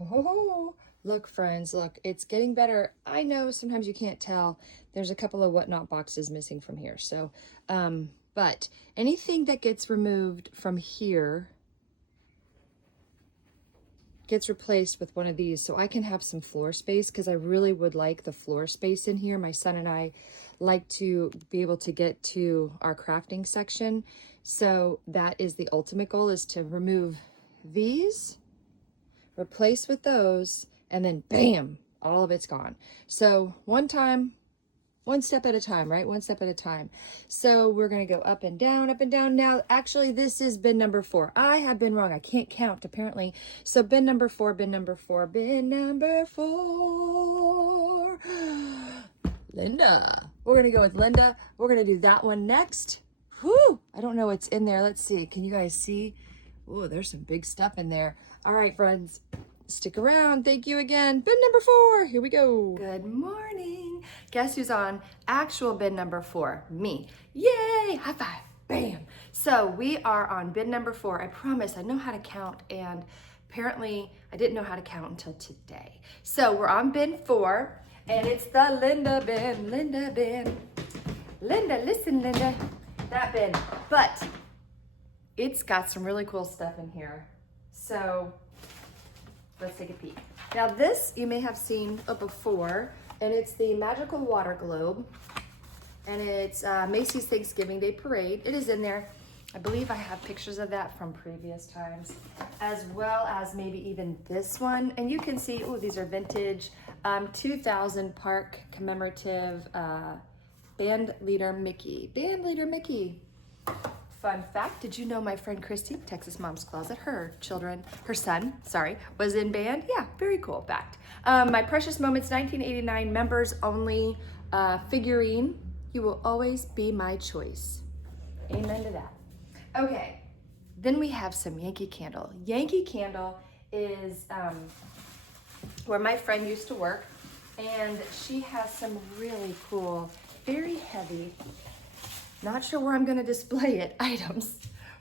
Oh, look, friends, look, it's getting better. I know sometimes you can't tell. There's a couple of whatnot boxes missing from here. So, but anything that gets removed from here gets replaced with one of these so I can have some floor space, because I really would like the floor space in here. My son and I like to be able to get to our crafting section. So that is the ultimate goal, is to remove these, replace with those, and then bam, all of it's gone. So one step at a time, right? One step at a time. So we're going to go up and down, up and down. Now, actually, this is bin number 4. I have been wrong. I can't count, apparently. So bin number 4, bin number 4, bin number 4. Linda. We're going to go with Linda. We're going to do that one next. Whew. I don't know what's in there. Let's see. Can you guys see? Oh, there's some big stuff in there. All right, friends. Stick around. Thank you again. Bin number 4. Here we go. Good morning. Guess who's on actual bin number 4? Me. Yay! High five. Bam. So we are on bin number 4. I promise I know how to count, and apparently I didn't know how to count until today. So we're on bin 4, and it's the Linda bin. Linda bin. Linda, listen, Linda. That bin. But it's got some really cool stuff in here. So let's take a peek. Now this you may have seen before, and it's the magical water globe, and it's Macy's Thanksgiving Day Parade. It is in there. I believe I have pictures of that from previous times, as well as maybe even this one. And you can see, oh, these are vintage 2000 park commemorative band leader Mickey. Band leader Mickey. Fun fact, did you know my friend Christy, Texas Mom's Closet, her son, was in band? Yeah, very cool fact. My Precious Moments 1989 members only figurine. You will always be my choice. Amen to that. Okay, then we have some Yankee Candle. Yankee Candle is where my friend used to work, and she has some really cool, very heavy, not sure where I'm gonna display it, items,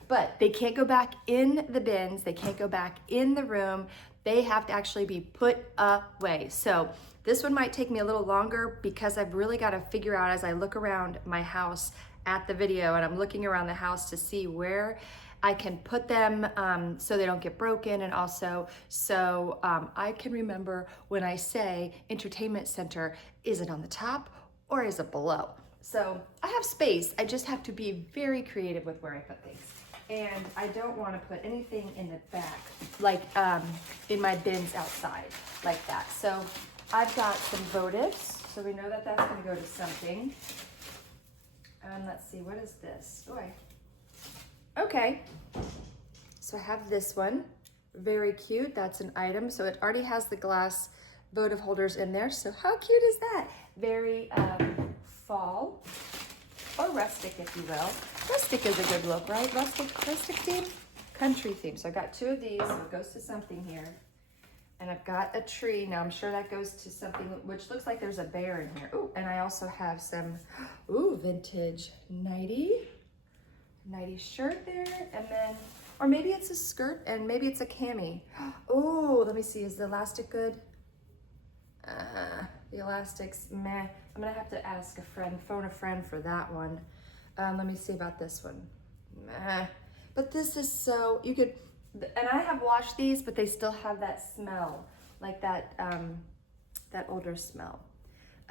but they can't go back in the bins, they can't go back in the room, they have to actually be put away. So this one might take me a little longer because I've really gotta figure out, as I look around my house at the video, and I'm looking around the house to see where I can put them so they don't get broken, and also so I can remember when I say entertainment center, is it on the top or is it below? So I have space, I just have to be very creative with where I put things. And I don't want to put anything in the back, like in my bins outside, like that. So I've got some votives, so we know that that's going to go to something. And let's see, what is this? Okay, so I have this one, very cute. That's an item, so it already has the glass votive holders in there. So how cute is that? Very fall or rustic, if you will. Rustic is a good look, right? Rustic theme, country theme. So I got 2 of these, so it goes to something here. And I've got a tree. Now I'm sure that goes to something which looks like there's a bear in here. Oh, and I also have some, vintage nighty shirt there. And then, or maybe it's a skirt and maybe it's a cami. Oh, let me see, is the elastic good? The elastics, meh. I'm gonna have to ask a friend, phone a friend for that one. Let me see about this one. Meh. But this is so, you could, and I have washed these, but they still have that smell, like that, that older smell.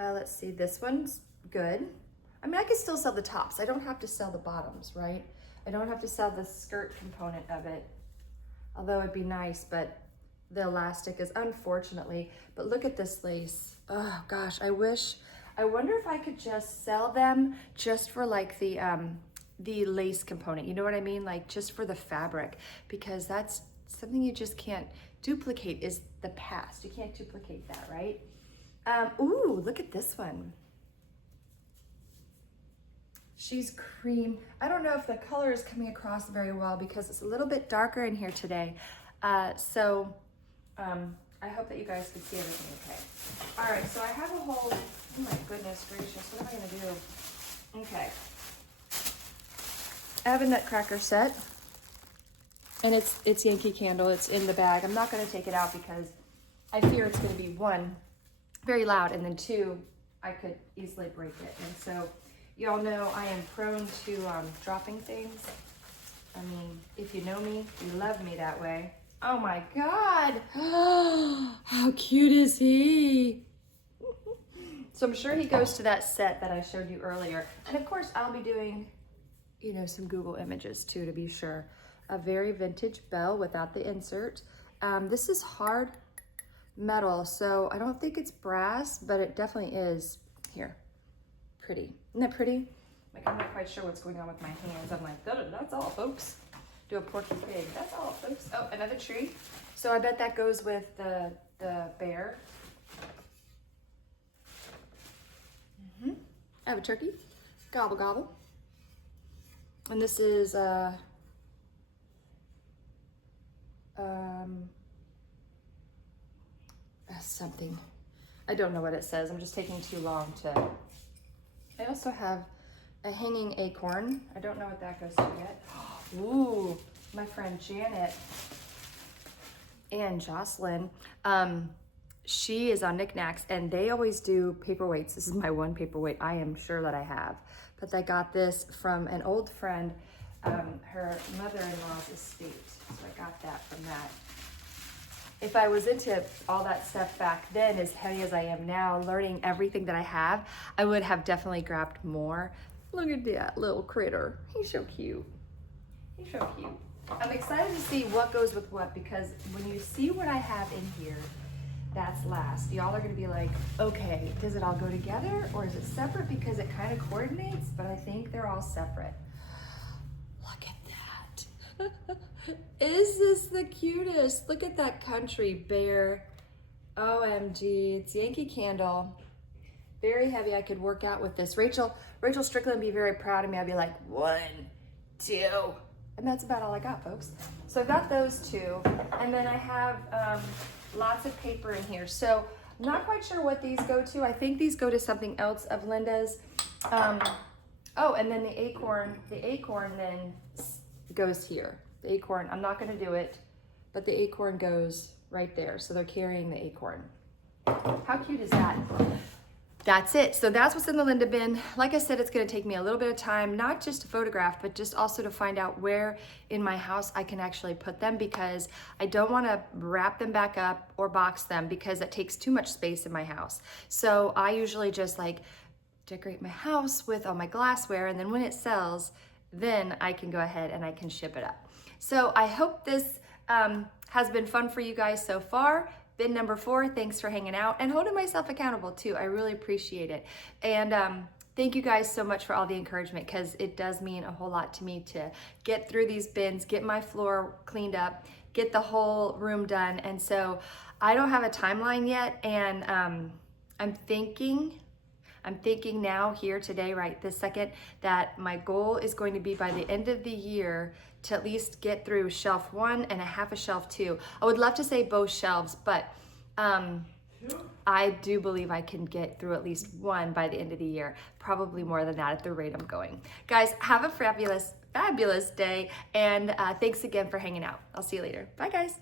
Let's see, this one's good. I mean, I could still sell the tops. I don't have to sell the bottoms, right? I don't have to sell the skirt component of it, although it'd be nice, but the elastic is, unfortunately. But look at this lace. Oh gosh, I wonder if I could just sell them just for like the lace component, you know what I mean? Like just for the fabric, because that's something you just can't duplicate, is the past. You can't duplicate that, right? Ooh, look at this one. She's cream. I don't know if the color is coming across very well because it's a little bit darker in here today. I hope that you guys can see everything okay. All right, so I have a whole, oh my goodness gracious, what am I gonna do? Okay. I have a nutcracker set, and it's Yankee Candle. It's in the bag. I'm not gonna take it out because I fear it's going to be one, very loud, and then two, I could easily break it. And so y'all know I am prone to dropping things. I mean, if you know me, you love me that way. Oh my God. How cute is he? So I'm sure he goes to that set that I showed you earlier. And of course I'll be doing, you know, some Google images too, to be sure. A very vintage bell without the insert. This is hard metal, so I don't think it's brass, but it definitely is. Here, pretty. Isn't that pretty? Like, I'm not quite sure what's going on with my hands. I'm like, that's all, folks. Do a Porky Pig. That's all, folks. Oh, another tree. So I bet that goes with the bear. I have a turkey. Gobble, gobble. And this is something. I don't know what it says. I'm just taking too long to. I also have a hanging acorn. I don't know what that goes to yet. Ooh, my friend Janet and Jocelyn, she is on Knickknacks, and they always do paperweights. This is my one paperweight I am sure that I have, but I got this from an old friend, her mother-in-law's estate. So I got that from that. If I was into all that stuff back then, as heavy as I am now, learning everything that I have, I would have definitely grabbed more. Look at that little critter. He's so cute. He's so cute. I'm excited to see what goes with what, because when you see what I have in here, that's last. Y'all are gonna be like, okay, does it all go together or is it separate? Because it kind of coordinates, but I think they're all separate. Look at that. Is this the cutest? Look at that country bear. OMG, it's Yankee Candle. Very heavy. I could work out with this. Rachel Strickland would be very proud of me. I'd be like, 1, 2. And that's about all I got, folks. So I've got those two. And then I have lots of paper in here. So I'm not quite sure what these go to. I think these go to something else of Linda's. Oh, and then the acorn then goes here. The acorn, I'm not gonna do it, but the acorn goes right there. So they're carrying the acorn. How cute is that? That's it. So that's what's in the Linda bin. Like I said, it's gonna take me a little bit of time, not just to photograph, but just also to find out where in my house I can actually put them, because I don't wanna wrap them back up or box them, because that takes too much space in my house. So I usually just like decorate my house with all my glassware, and then when it sells, then I can go ahead and I can ship it up. So I hope this has been fun for you guys so far. Bin number 4, thanks for hanging out and holding myself accountable too. I really appreciate it. And thank you guys so much for all the encouragement, because it does mean a whole lot to me to get through these bins, get my floor cleaned up, get the whole room done. And so I don't have a timeline yet, and I'm thinking now here today, right this second, that my goal is going to be by the end of the year to at least get through shelf 1 and a half of shelf 2. I would love to say both shelves, but I do believe I can get through at least 1 by the end of the year, probably more than that at the rate I'm going. Guys, have a fabulous day, and thanks again for hanging out. I'll see you later. Bye, guys.